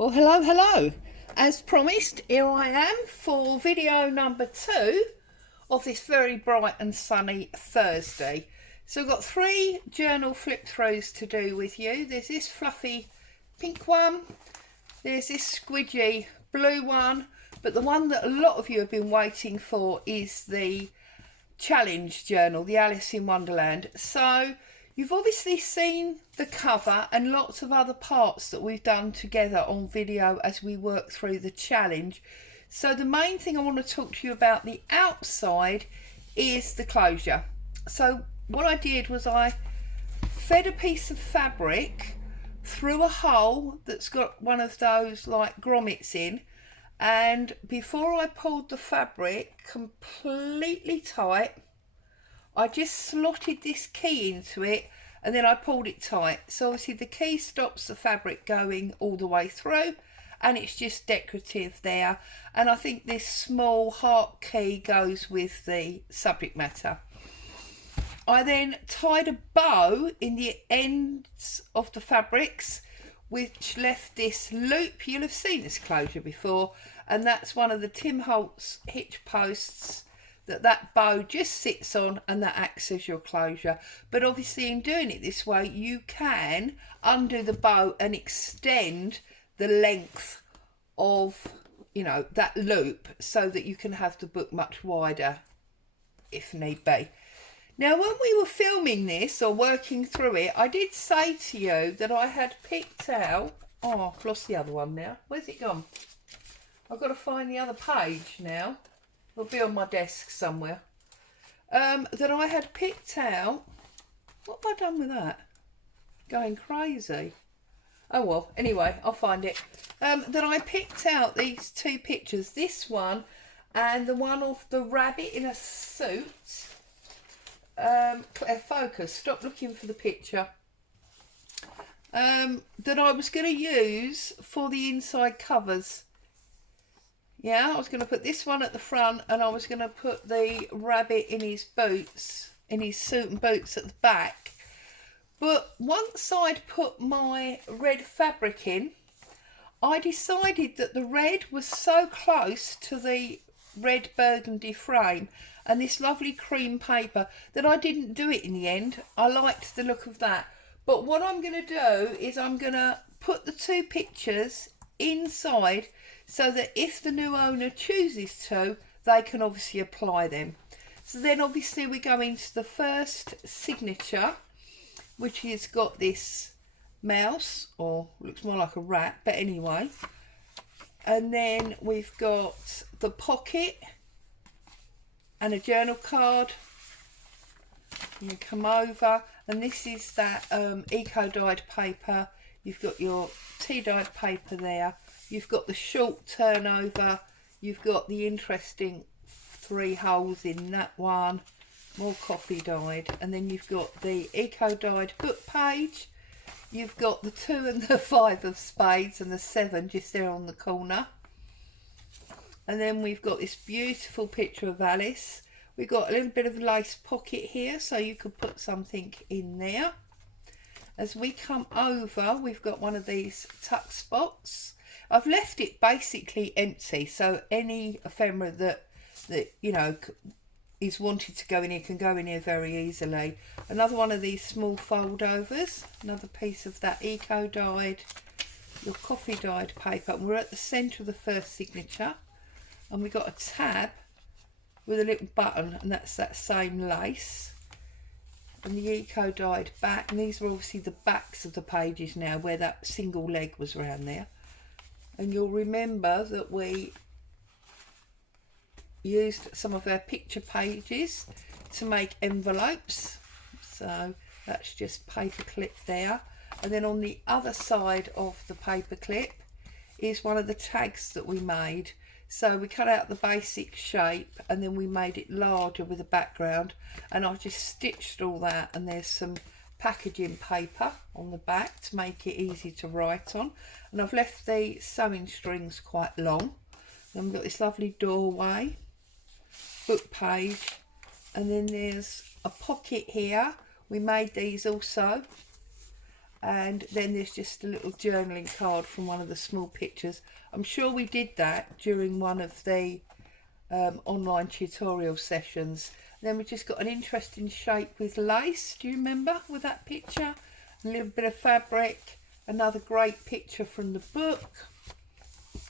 Well, hello, hello. As promised, here I am for video number 2 of this very bright and sunny Thursday. So I've got 3 journal flip throughs to do with you. There's this fluffy pink one, there's this squidgy blue one, but the one that a lot of you have been waiting for is the challenge journal, the Alice in Wonderland. So you've obviously seen the cover and lots of other parts that we've done together on video as we work through the challenge. So the main thing I want to talk to you about the outside is the closure. So what I did was I fed a piece of fabric through a hole that's got one of those like grommets in, and before I pulled the fabric completely tight, I just slotted this key into it and then I pulled it tight. So obviously the key stops the fabric going all the way through, and it's just decorative there. And I think this small heart key goes with the subject matter. I then tied a bow in the ends of the fabrics, which left this loop. You'll have seen this closure before, and that's one of the Tim Holtz hitch posts that bow just sits on, and that acts as your closure. But obviously in doing it this way, you can undo the bow and extend the length of, you know, that loop so that you can have the book much wider if need be. Now, when we were filming this or working through it, I did say to you that I had picked out... Oh, I've lost the other one now. Where's it gone? I've got to find the other page now. It'll be on my desk somewhere. That I had picked out... What have I done with that? Going crazy. Oh, well, anyway, I'll find it. That I picked out these 2 pictures. This one and the one of the rabbit in a suit. Claire, focus, stop looking for the picture, that I was going to use for the inside covers. Yeah, I was going to put this one at the front, and I was going to put the rabbit in his boots, in his suit and boots at the back. But once I'd put my red fabric in, I decided that the red was so close to the red burgundy frame and this lovely cream paper that I didn't do it in the end. I liked the look of that. But what I'm going to do is I'm going to put the 2 pictures inside so that if the new owner chooses to, they can obviously apply them. So then obviously we go into the first signature, which has got this mouse, or looks more like a rat, but anyway. And then we've got the pocket and a journal card. You come over, and this is that eco-dyed paper. You've got your tea-dyed paper there. You've got the short turnover. You've got the interesting 3 holes in that one. More coffee dyed. And then you've got the eco-dyed book page. You've got the 2 and the 5 of spades and the 7 just there on the corner. And then we've got this beautiful picture of Alice. We've got a little bit of lace pocket here, so you could put something in there. As we come over, we've got one of these tuck spots. I've left it basically empty, so any ephemera that you know is wanted to go in here can go in here very easily. Another one of these small fold overs, another piece of that eco dyed, your coffee dyed paper. And we're at the centre of the first signature, and we've got a tab with a little button, and that's that same lace, and the eco dyed back. And these are obviously the backs of the pages now, where that single leg was around there. And you'll remember that we used some of our picture pages to make envelopes, so that's just paper clip there. And then on the other side of the paper clip is one of the tags that we made. So we cut out the basic shape and then we made it larger with a background, and I've just stitched all that, and there's some packaging paper on the back to make it easy to write on. And I've left the sewing strings quite long. Then we've got this lovely doorway, book page, and then there's a pocket here. We made these also, And then there's just a little journaling card from one of the small pictures. I'm sure we did that during one of the online tutorial sessions. Then we just got an interesting shape with lace. Do you remember with that picture? A little bit of fabric. Another great picture from the book.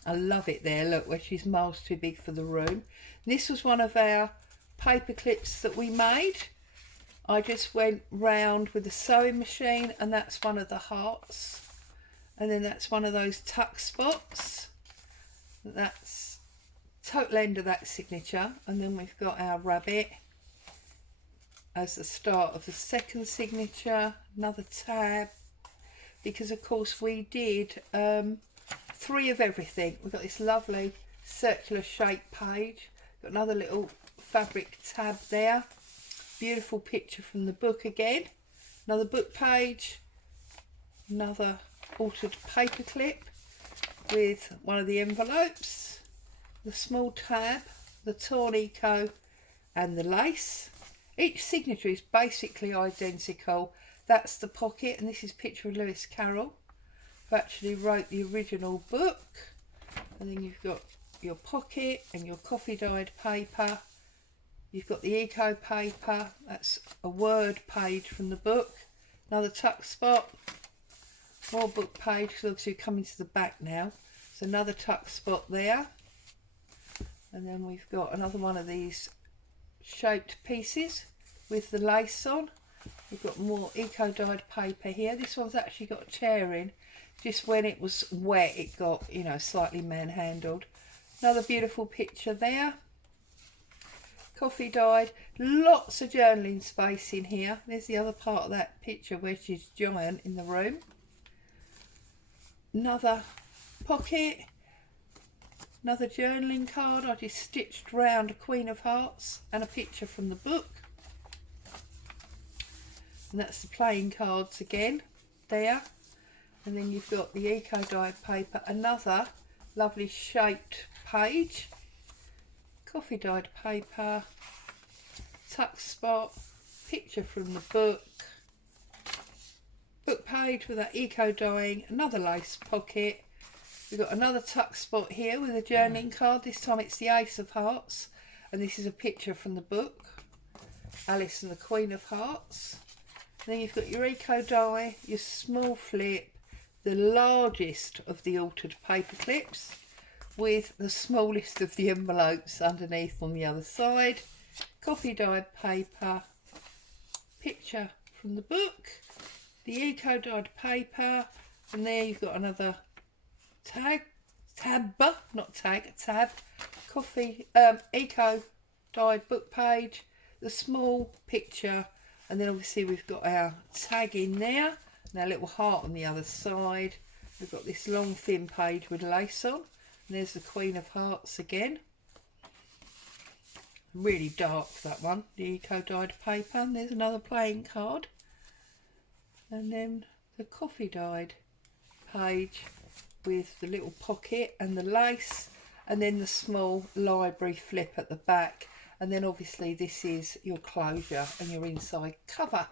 I love it there. Look, where she's miles too big for the room. This was one of our paper clips that we made. I just went round with a sewing machine, and that's one of the hearts. And then that's one of those tuck spots. That's total end of that signature. And then we've got our rabbit as the start of the second signature. Another tab, because of course we did 3 of everything. We've got this lovely circular shape page. Got another little fabric tab there. Beautiful picture from the book again. Another book page. Another altered paper clip with one of the envelopes. The small tab, the torn eco and the lace. Each signature is basically identical. That's the pocket, and this is a picture of Lewis Carroll, who actually wrote the original book. And then you've got your pocket and your coffee dyed paper. You've got the eco paper, that's a word page from the book. Another tuck spot, more book page, because obviously we're coming to the back now. So another tuck spot there. And then we've got another one of these shaped pieces with the lace on. We've got more eco dyed paper here. This one's actually got a tear in. Just when it was wet, it got, you know, slightly manhandled. Another beautiful picture there. Coffee dyed, lots of journaling space in here. There's the other part of that picture where she's giant in the room. Another pocket, another journaling card. I just stitched round a Queen of Hearts and a picture from the book. And that's the playing cards again there. And then you've got the eco dyed paper, another lovely shaped page. Coffee dyed paper, tuck spot, picture from the book, book page with that eco dyeing, another lace pocket. We've got another tuck spot here with a journaling card. This time it's the Ace of Hearts, and this is a picture from the book, Alice and the Queen of Hearts. And then you've got your eco dye, your small flip, the largest of the altered paper clips, with the smallest of the envelopes underneath on the other side. Coffee dyed paper, picture from the book, the eco dyed paper, and there you've got another tab, coffee, eco dyed book page, the small picture, and then obviously we've got our tag in there, and our little heart on the other side. We've got this long thin page with lace on. And there's the Queen of Hearts again. Really dark, that one. The eco dyed paper. And there's another playing card. And then the coffee dyed page with the little pocket and the lace. And then the small library flip at the back. And then obviously this is your closure and your inside cover.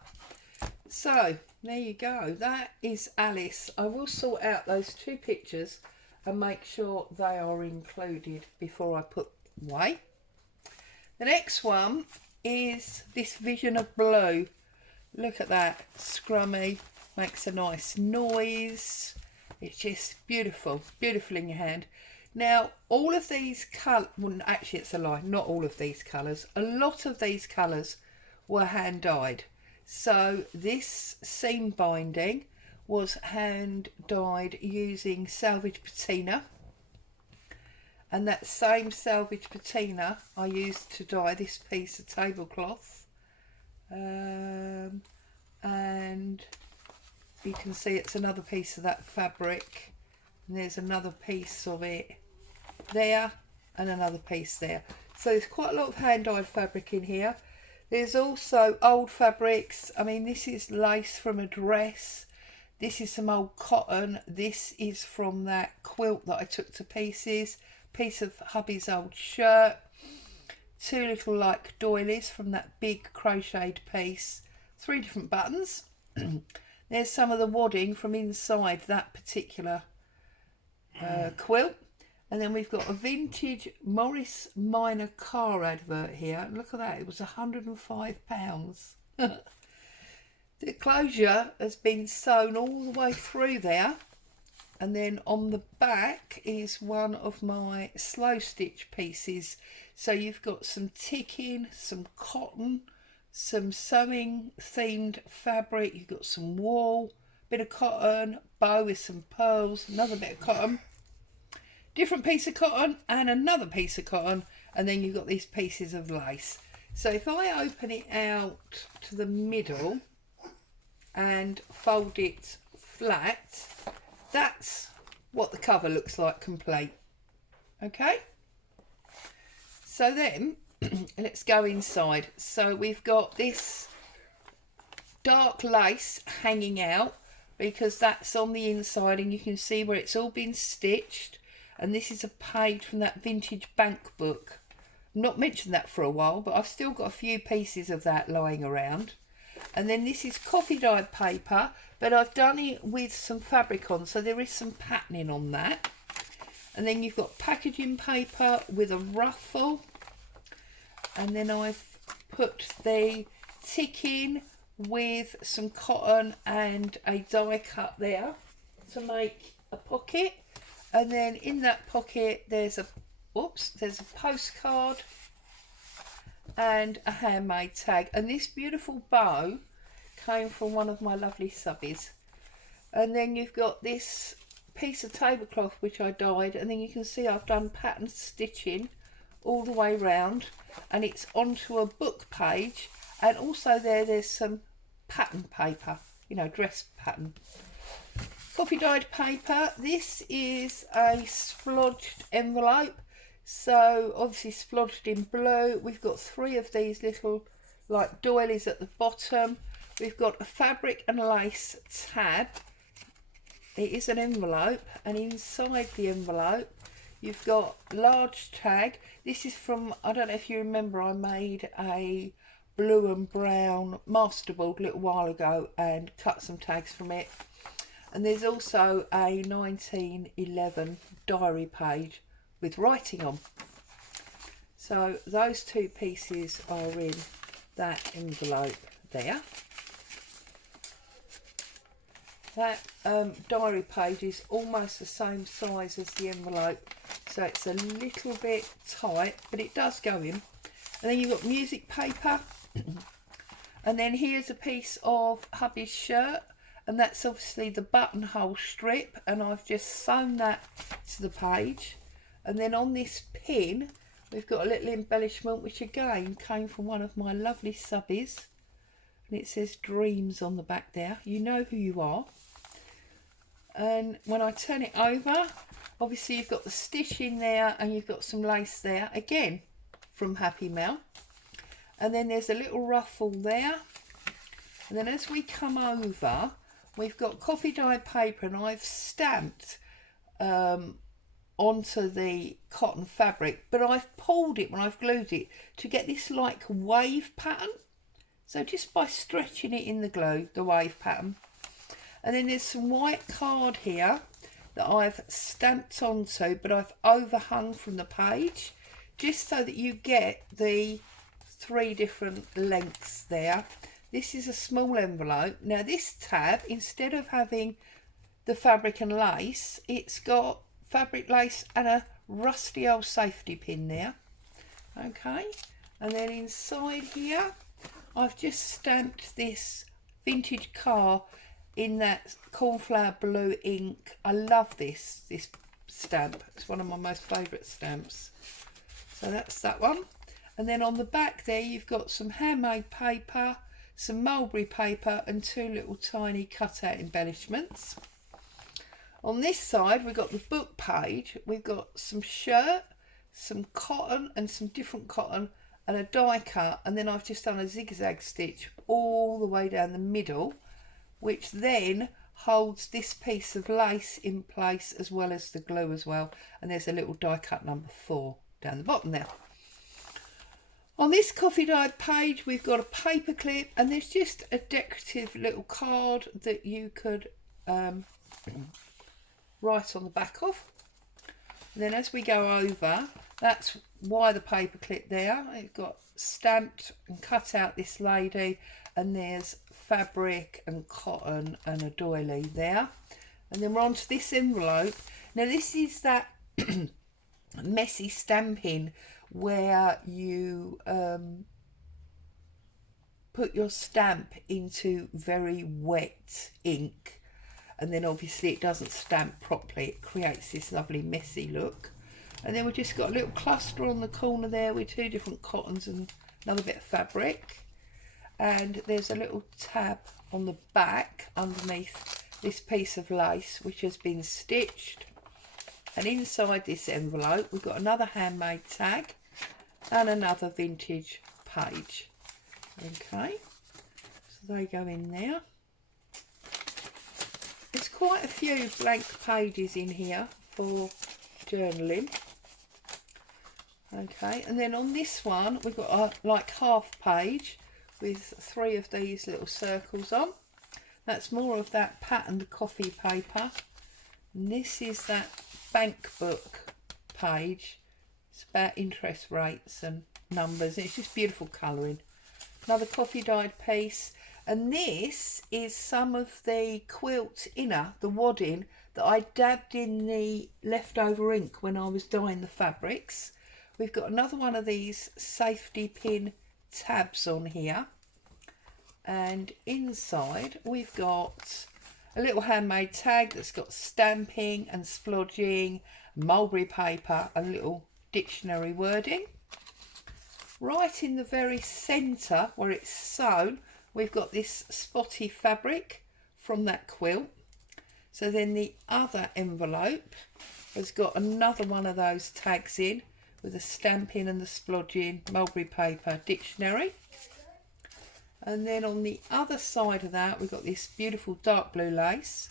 So there you go. That is Alice. I will sort out those 2 pictures and make sure they are included before I put away. The next one is this Vision of Blue. Look at that, scrummy, makes a nice noise. It's just beautiful, beautiful in your hand. Now, all of these colours, well, actually it's a lie, not all of these colours. A lot of these colours were hand dyed. So this seam binding was hand dyed using salvage patina, and that same salvage patina I used to dye this piece of tablecloth, and you can see it's another piece of that fabric, and there's another piece of it there and another piece there. So there's quite a lot of hand dyed fabric in here. There's also old fabrics. I mean, this is lace from a dress. This is some old cotton. This is from that quilt that I took to pieces. Piece of hubby's old shirt. 2 little like doilies from that big crocheted piece. 3 different buttons. There's some of the wadding from inside that particular quilt. And then we've got a vintage Morris Minor car advert here. Look at that, it was £105. The closure has been sewn all the way through there. And then on the back is one of my slow stitch pieces. So you've got some ticking, some cotton, some sewing themed fabric. You've got some wool, bit of cotton, bow with some pearls, another bit of cotton, different piece of cotton and another piece of cotton. And then you've got these pieces of lace. So if I open it out to the middle and fold it flat, that's what the cover looks like complete. Okay, so then let's go inside. So we've got this dark lace hanging out because that's on the inside, and you can see where it's all been stitched. And this is a page from that vintage bank book. I've not mentioned that for a while, but I've still got a few pieces of that lying around. And then this is coffee dyed paper, but I've done it with some fabric on, so there is some patterning on that. And then you've got packaging paper with a ruffle, and then I've put the ticking with some cotton and a die cut there to make a pocket. And then in that pocket there's a postcard and a handmade tag, and this beautiful bow came from one of my lovely subbies. And then you've got this piece of tablecloth which I dyed, and then you can see I've done pattern stitching all the way round, and it's onto a book page. And also there's some pattern paper, you know, dress pattern. Coffee dyed paper. This is a splodged envelope, so obviously splodged in blue. We've got 3 of these little like doilies at the bottom. We've got a fabric and lace tab. It is an envelope, and inside the envelope you've got large tag. This is from, I don't know if you remember, I made a blue and brown masterboard a little while ago and cut some tags from it. And there's also a 1911 diary page with writing on. So those 2 pieces are in that envelope there. That diary page is almost the same size as the envelope, so it's a little bit tight, but it does go in. And then you've got music paper. And then here's a piece of hubby's shirt, and that's obviously the buttonhole strip, and I've just sewn that to the page. And then on this pin we've got a little embellishment which again came from one of my lovely subbies, and it says dreams on the back there. You know who you are. And when I turn it over, obviously you've got the stitch in there, and you've got some lace there again from Happy Mel. And then there's a little ruffle there. And then as we come over, we've got coffee dyed paper, and I've stamped onto the cotton fabric, but I've pulled it when I've glued it to get this like wave pattern. So just by stretching it in the glue, the wave pattern. And then there's some white card here that I've stamped onto, but I've overhung from the page, just so that you get the 3 different lengths there. This is a small envelope. Now this tab, instead of having the fabric and lace, it's got fabric, lace and a rusty old safety pin there. Okay, and then inside here I've just stamped this vintage car in that cornflower blue ink. I love this stamp. It's one of my most favourite stamps. So that's that one. And then on the back there you've got some handmade paper, some mulberry paper, and 2 little tiny cutout embellishments. On this side we've got the book page. We've got some shirt, some cotton and some different cotton, and a die cut, and then I've just done a zigzag stitch all the way down the middle, which then holds this piece of lace in place as well as the glue as well. And there's a little die cut number 4 down the bottom there. On this coffee dyed page, we've got a paper clip, and there's just a decorative little card that you could write on the back of. And then as we go over, that's why the paper clip there. It's got stamped and cut out this lady, and there's fabric and cotton and a doily there. And then we're on to this envelope. Now this is that messy stamping where you put your stamp into very wet ink, and then obviously it doesn't stamp properly. It creates this lovely messy look. And then we've just got a little cluster on the corner there with 2 different cottons and another bit of fabric. And there's a little tab on the back underneath this piece of lace which has been stitched. And inside this envelope we've got another handmade tag and another vintage page. Okay, so they go in there. There's quite a few blank pages in here for journaling. Okay, and then on this one we've got a like half page with 3 of these little circles on. That's more of that patterned coffee paper. And this is that bank book page. It's about interest rates and numbers. It's just beautiful colouring. Another coffee dyed piece. And this is some of the quilt inner, the wadding, that I dabbed in the leftover ink when I was dyeing the fabrics. We've got another one of these safety pin tabs on here. And inside we've got a little handmade tag that's got stamping and splodging, mulberry paper and little dictionary wording. Right in the very centre where it's sewn, we've got this spotty fabric from that quilt. So then the other envelope has got another one of those tags in with the stamping and the splodging, mulberry paper, dictionary. And then on the other side of that we've got this beautiful dark blue lace.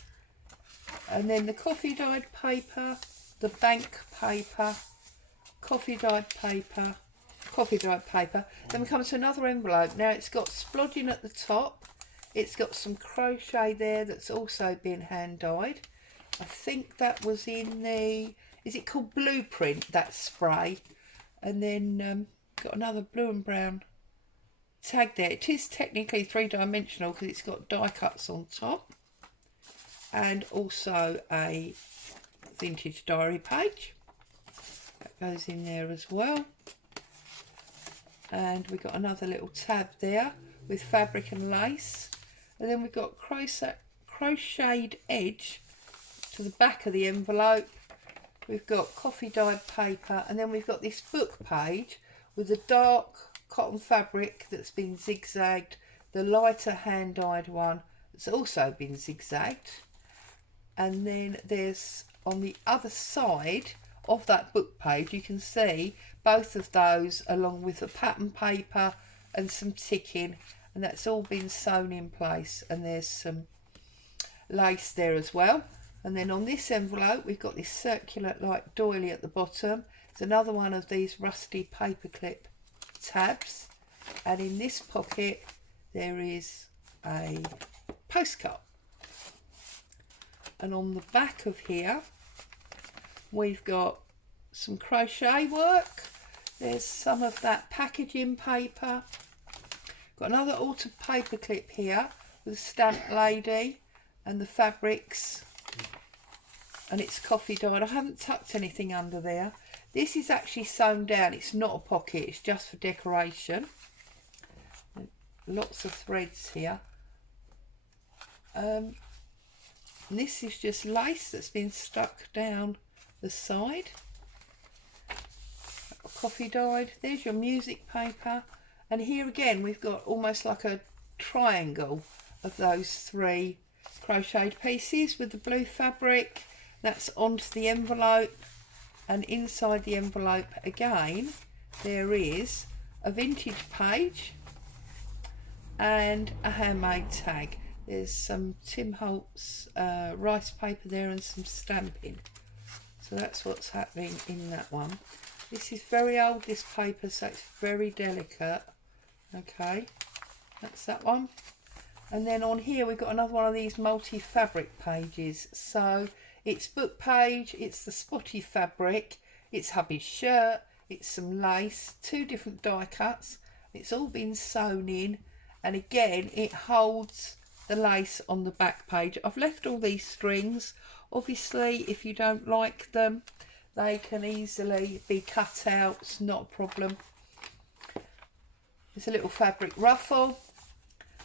And then the coffee dyed paper, the bank paper, coffee dyed paper, coffee dyed paper. Then we come to another envelope. Now it's got splodging at the top. It's got some crochet there that's also been hand dyed. I think that was in the, is it called Blueprint, that spray? And then got another blue and brown tag there. It is technically 3-dimensional because it's got die cuts on top. And also a vintage diary page. That goes in there as well. And we've got another little tab there with fabric and lace. And then we've got crocheted edge to the back of the envelope. We've got coffee dyed paper, and then we've got this book page with the dark cotton fabric that's been zigzagged, the lighter hand dyed one that's also been zigzagged. And then there's on the other side of that book page, you can see both of those along with the pattern paper and some ticking, and that's all been sewn in place. And there's some lace there as well. And then on this envelope we've got this circular like doily at the bottom. It's another one of these rusty paperclip tabs, and in this pocket there is a postcard. And on the back of here we've got some crochet work. There's some of that packaging paper. Got another altered paper clip here with a stamped lady and the fabrics, and it's coffee dyed. I haven't tucked anything under there. This is actually sewn down. It's not a pocket, it's just for decoration. Lots of threads here. And this is just lace that's been stuck down the side. Coffee dyed. There's your music paper, and here again we've got almost like a triangle of those 3 crocheted pieces with the blue fabric. That's onto the envelope, and inside the envelope again there is a vintage page and a handmade tag. There's some Tim Holtz rice paper there and some stamping. So that's what's happening in that one. This is very old, this paper, so it's very delicate. Okay, that's that one. And then on here we've got another one of these multi-fabric pages. So it's book page, it's the spotty fabric, it's hubby's shirt, it's some lace, 2 different die cuts. It's all been sewn in, and again it holds the lace on the back page. I've left all these strings. Obviously if you don't like them, they can easily be cut out, it's not a problem. There's a little fabric ruffle.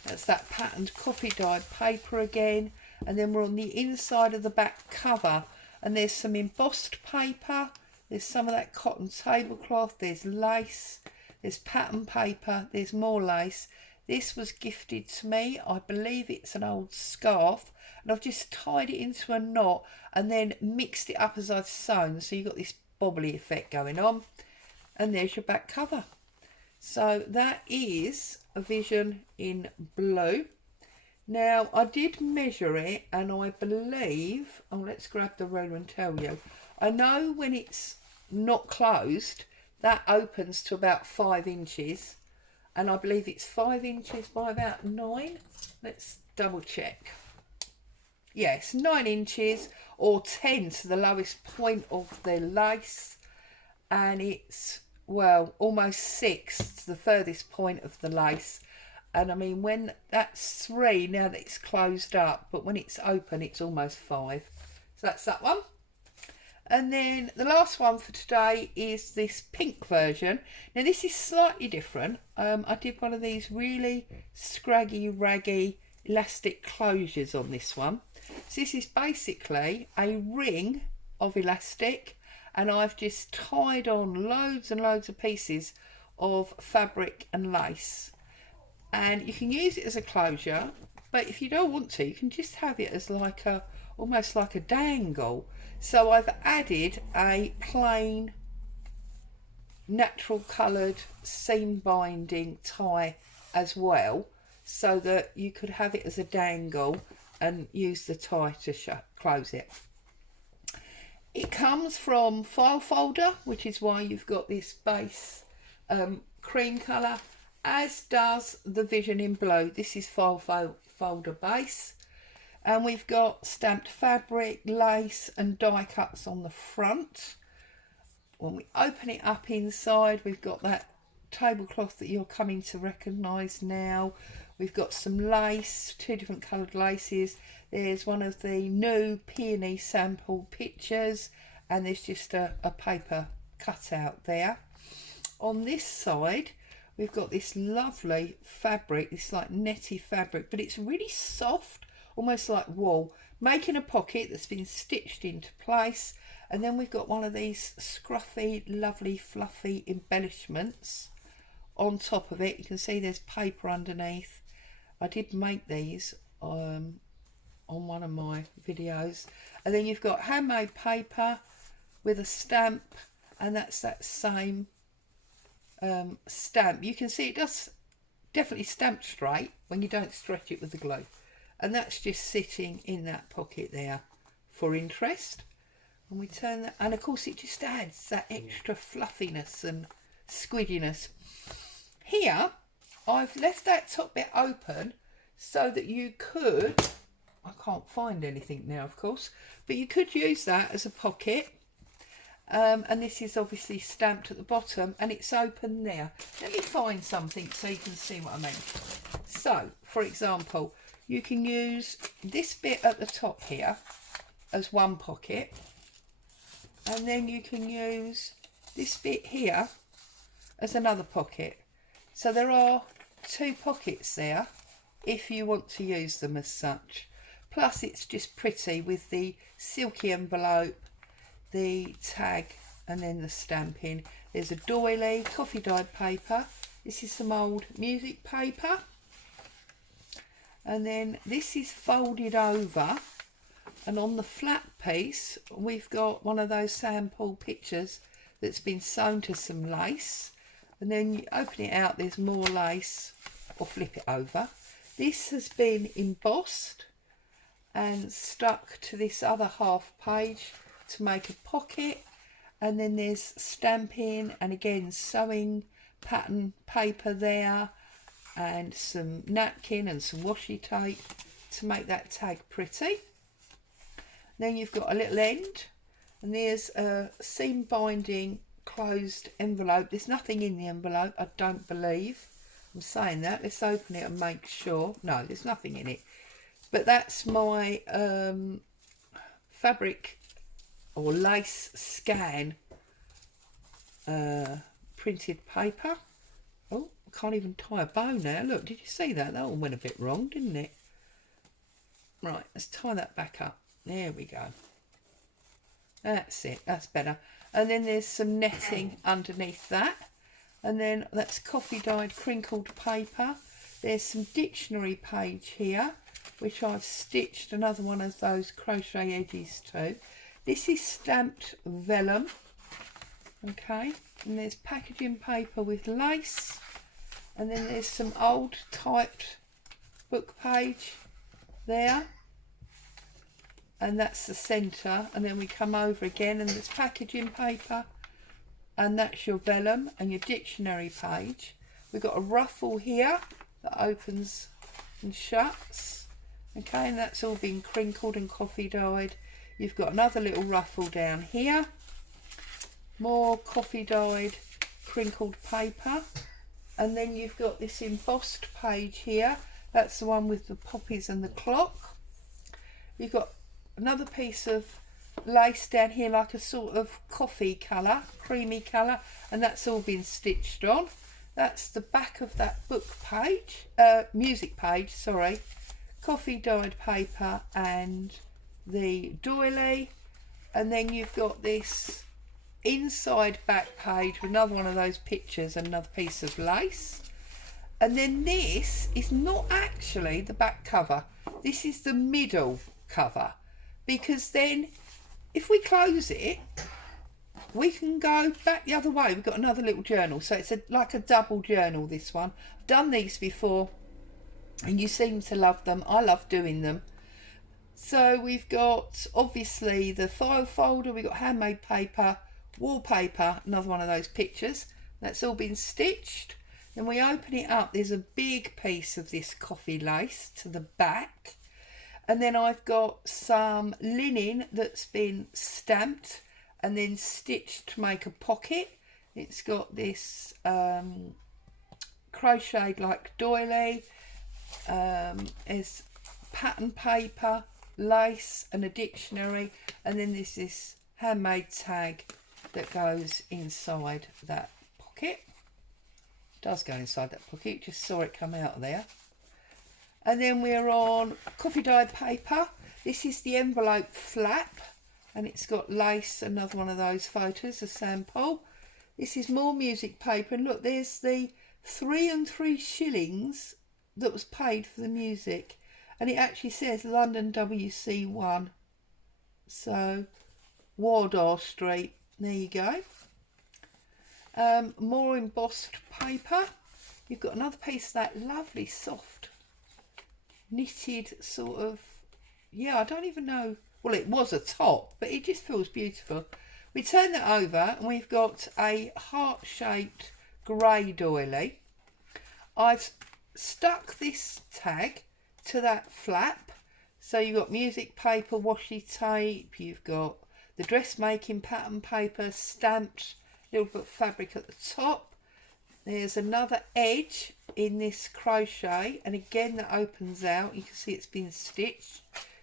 That's that patterned coffee dyed paper again. And then we're on the inside of the back cover, and there's some embossed paper, there's some of that cotton tablecloth, there's lace, there's pattern paper, there's more lace. This was gifted to me. I believe it's an old scarf, and I've just tied it into a knot and then mixed it up as I've sewn, so you've got this bobbly effect going on. And there's your back cover. So that is a Vision in blue. Now I did measure it, and I believe, oh, let's grab the ruler and tell you. I know when it's not closed, that opens to about 5 inches, and I believe it's 5 inches by about 9. Let's double check. Yes, 9 inches, or 10 to the lowest point of the lace, and it's, well, almost 6 to the furthest point of the lace. And I mean, when that's 3 now that it's closed up, but when it's open it's almost 5. So that's that one. And then the last one for today is this pink version. Now this is slightly different. I did one of these really scraggy raggy elastic closures on this one. So this is basically a ring of elastic, and I've just tied on loads and loads of pieces of fabric and lace. And you can use it as a closure, but if you don't want to, you can just have it as like a, almost like a dangle. So I've added a plain natural coloured seam binding tie as well, so that you could have it as a dangle and use the tie to close it. It comes from File Folder, which is why you've got this base cream colour, as does the Vision in blue. This is File Folder base, and we've got stamped fabric, lace and die cuts on the front. When we open it up inside, we've got that tablecloth that you're coming to recognise now. We've got some lace, 2 different coloured laces. There's one of the new peony sample pictures, and there's just a paper cutout there. On this side we've got this lovely fabric, this like netty fabric, but it's really soft, almost like wool, making a pocket that's been stitched into place. And then we've got one of these scruffy, lovely, fluffy embellishments on top of it. You can see there's paper underneath. I did make these on one of my videos. And then you've got handmade paper with a stamp, and that's that same stamp. You can see it does definitely stamp straight when you don't stretch it with the glue, and that's just sitting in that pocket there for interest. And we turn that, and of course it just adds that extra fluffiness and squidginess. Here I've left that top bit open so that you could, I can't find anything now of course, but you could use that as a pocket. And this is obviously stamped at the bottom, and it's open there. Let me find something so you can see what I mean. So for example, you can use this bit at the top here as one pocket, and then you can use this bit here as another pocket. So there are 2 pockets there if you want to use them as such. Plus it's just pretty with the silky envelope, the tag, and then the stamping. There's a doily, coffee dyed paper. This is some old music paper, and then this is folded over, and on the flat piece we've got one of those sample pictures that's been sewn to some lace, and then you open it out, there's more lace, or flip it over. This has been embossed and stuck to this other half page to make a pocket, and then there's stamping, and again sewing pattern paper there, and some napkin and some washi tape to make that tag pretty. Then you've got a little end, and there's a seam binding closed envelope. There's nothing in the envelope, I don't believe. I'm saying that. Let's open it and make sure. No, there's nothing in it. But that's my fabric or lace scan printed paper. Oh, I can't even tie a bow now. Look, did you see that? That one went a bit wrong, didn't it? Right, let's tie that back up. There we go. That's it. That's better. And then there's some netting underneath that. And then that's coffee dyed crinkled paper. There's some dictionary page here, which I've stitched another one of those crochet edges to. This is stamped vellum. Okay. And there's packaging paper with lace. And then there's some old typed book page there. And that's the centre. And then we come over again and there's packaging paper. And that's your vellum and your dictionary page. We've got a ruffle here that opens and shuts. Okay, and that's all been crinkled and coffee dyed. You've got another little ruffle down here. More coffee dyed crinkled paper. And then you've got this embossed page here. That's the one with the poppies and the clock. You've got another piece of lace down here, like a sort of coffee colour, creamy colour, and that's all been stitched on. That's the back of that book page, music page, sorry. Coffee dyed paper and the doily. And then you've got this inside back page with another one of those pictures and another piece of lace. And then this is not actually the back cover. This is the middle cover, because then if we close it, we can go back the other way. We've got another little journal. So it's like a double journal, this one. I've done these before and you seem to love them. I love doing them. So we've got obviously the file folder. We've got handmade paper, wallpaper, another one of those pictures. That's all been stitched. Then we open it up. There's a big piece of this coffee lace to the back. And then I've got some linen that's been stamped and then stitched to make a pocket. It's got this crocheted like doily. There's pattern paper, lace and a dictionary. And then there's this handmade tag that goes inside that pocket. It does go inside that pocket. Just saw it come out of there. And then we're on coffee dyed paper. This is the envelope flap, and it's got lace, another one of those photos, a sample. This is more music paper, and look, there's the 3 3 shillings that was paid for the music, and it actually says London WC1. So Wardour Street, there you go. More embossed paper. You've got another piece of that lovely soft knitted sort of, yeah, I don't even know, well, it was a top, but it just feels beautiful. We turn that over and we've got a heart-shaped grey doily. I've stuck this tag to that flap, so you've got music paper, washi tape, you've got the dressmaking pattern paper, stamped little bit of fabric at the top. There's another edge in this crochet, and again that opens out. You can see it's been stitched,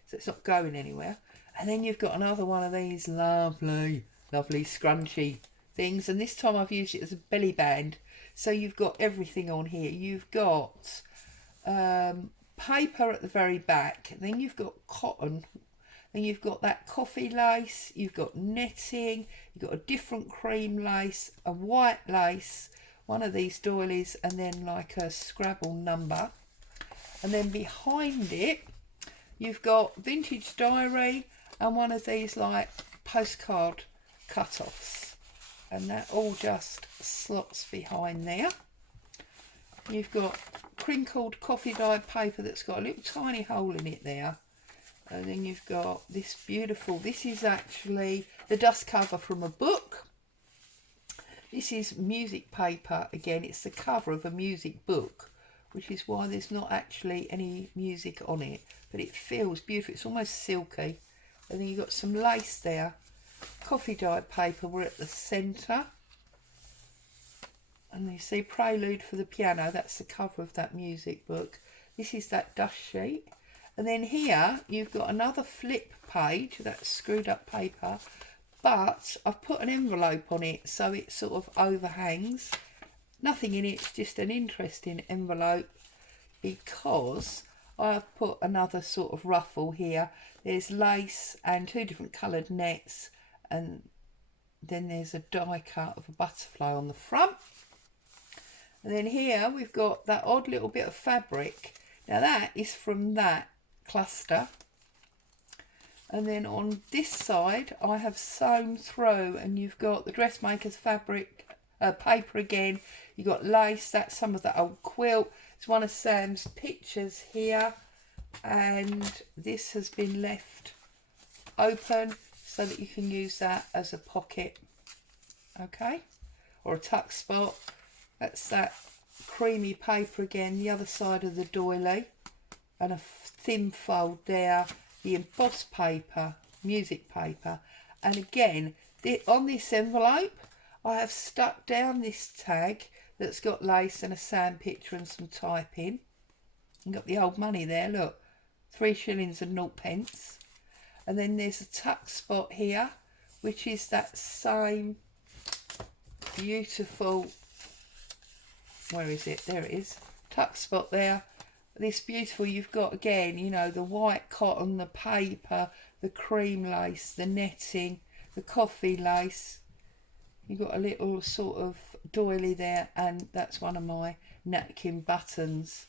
so it's not going anywhere. And then you've got another one of these lovely scrunchy things, and this time I've used it as a belly band. So you've got everything on here. You've got paper at the very back, and then you've got cotton, and you've got that coffee lace, you've got netting, you've got a different cream lace, a white lace, one of these doilies, and then like a Scrabble number. And then behind it you've got vintage diary and one of these like postcard cut-offs, and that all just slots behind there. You've got crinkled coffee dyed paper that's got a little tiny hole in it there, and then you've got this beautiful, this is actually the dust cover from a book. This is music paper again. It's the cover of a music book, which is why there's not actually any music on it, but it feels beautiful. It's almost silky. And then you've got some lace there. Coffee dyed paper, we're at the centre. And you see Prelude for the Piano, that's the cover of that music book. This is that dust sheet. And then here you've got another flip page, that's screwed up paper, but I've put an envelope on it so it sort of overhangs. Nothing in it, it's just an interesting envelope because I've put another sort of ruffle here. There's lace and 2 different coloured nets, and then there's a die cut of a butterfly on the front. And then here we've got that odd little bit of fabric. Now that is from that cluster. And then on this side I have sewn through, and you've got the dressmaker's fabric, paper again. You've got lace, that's some of the old quilt. It's one of Sam's pictures here, and this has been left open so that you can use that as a pocket, okay, or a tuck spot. That's that creamy paper again, the other side of the doily, and a thin fold there. The embossed paper, music paper, and again on this envelope I have stuck down this tag that's got lace and a Sam picture and some typing. You've got the old money there, look, 3 shillings and 0 pence. And then there's a tuck spot here, which is that same beautiful, where is it, there it is, tuck spot there. This beautiful, you've got again, you know, the white cotton, the paper, the cream lace, the netting, the coffee lace. You've got a little sort of doily there, and that's one of my napkin buttons.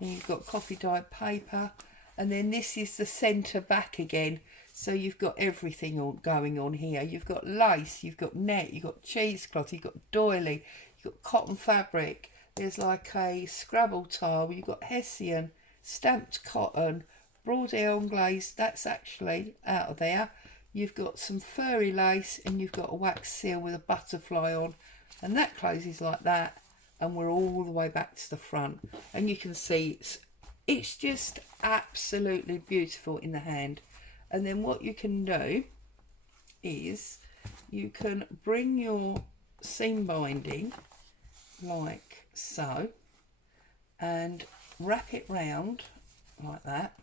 And you've got coffee dyed paper, and then this is the centre back again. So you've got everything all going on here. You've got lace, you've got net, you've got cheesecloth, you've got doily, you've got cotton fabric. There's like a Scrabble tile, you've got Hessian, stamped cotton, broad anglaise, that's actually out of there. You've got some furry lace, and you've got a wax seal with a butterfly on, and that closes like that, and we're all the way back to the front. And you can see it's just absolutely beautiful in the hand. And then what you can do is you can bring your seam binding like so and wrap it round like that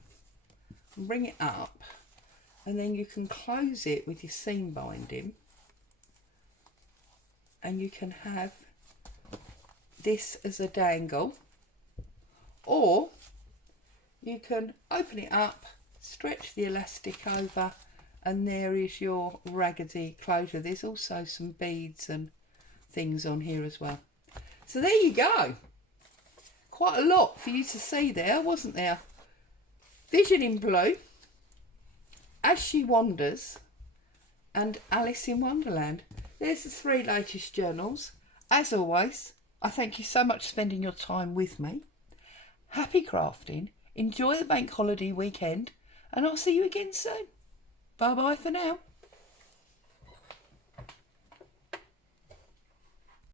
and bring it up, and then you can close it with your seam binding, and you can have this as a dangle, or you can open it up, stretch the elastic over, and there is your raggedy closure. There's also some beads and things on here as well. So there you go. Quite a lot for you to see there, wasn't there? Vision in Blue, As She Wanders, and Alice in Wonderland. There's the 3 latest journals. As always, I thank you so much for spending your time with me. Happy crafting. Enjoy the bank holiday weekend, and I'll see you again soon. Bye bye for now.